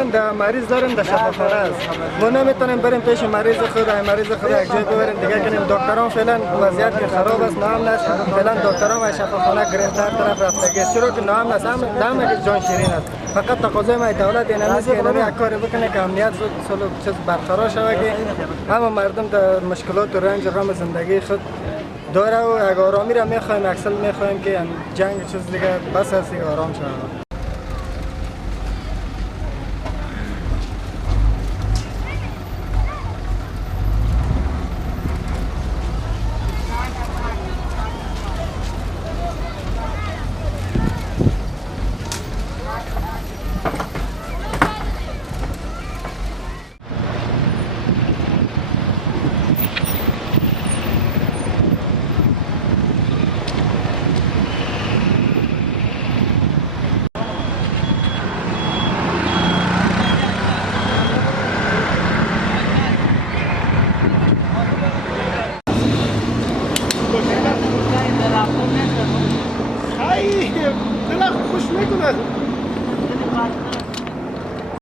مثلا در مریض داریم در شفاخانه است، ما نمیتونیم بریم پیش مریض خود یک جای ببریم دیگه کنیم. دکتران فعلا وضعیت که خراب است، نام است. فعلا دکتران و شفاخانه گرفتار طرف رفتگی است، چرا که نام است، هم جان شیرین است. فقط تقاضای ما دولت این است که یک کاری بکنه که امنیت سلوک چیز برقرار شود که همه مردم در مشکلات و رنج و غم زندگی خود داره و یک آرامی را میخوایم، اکسل میخوایم که جنگ چیز دیگه بس است که آرام شود. خیلی دلم خوش میکنه.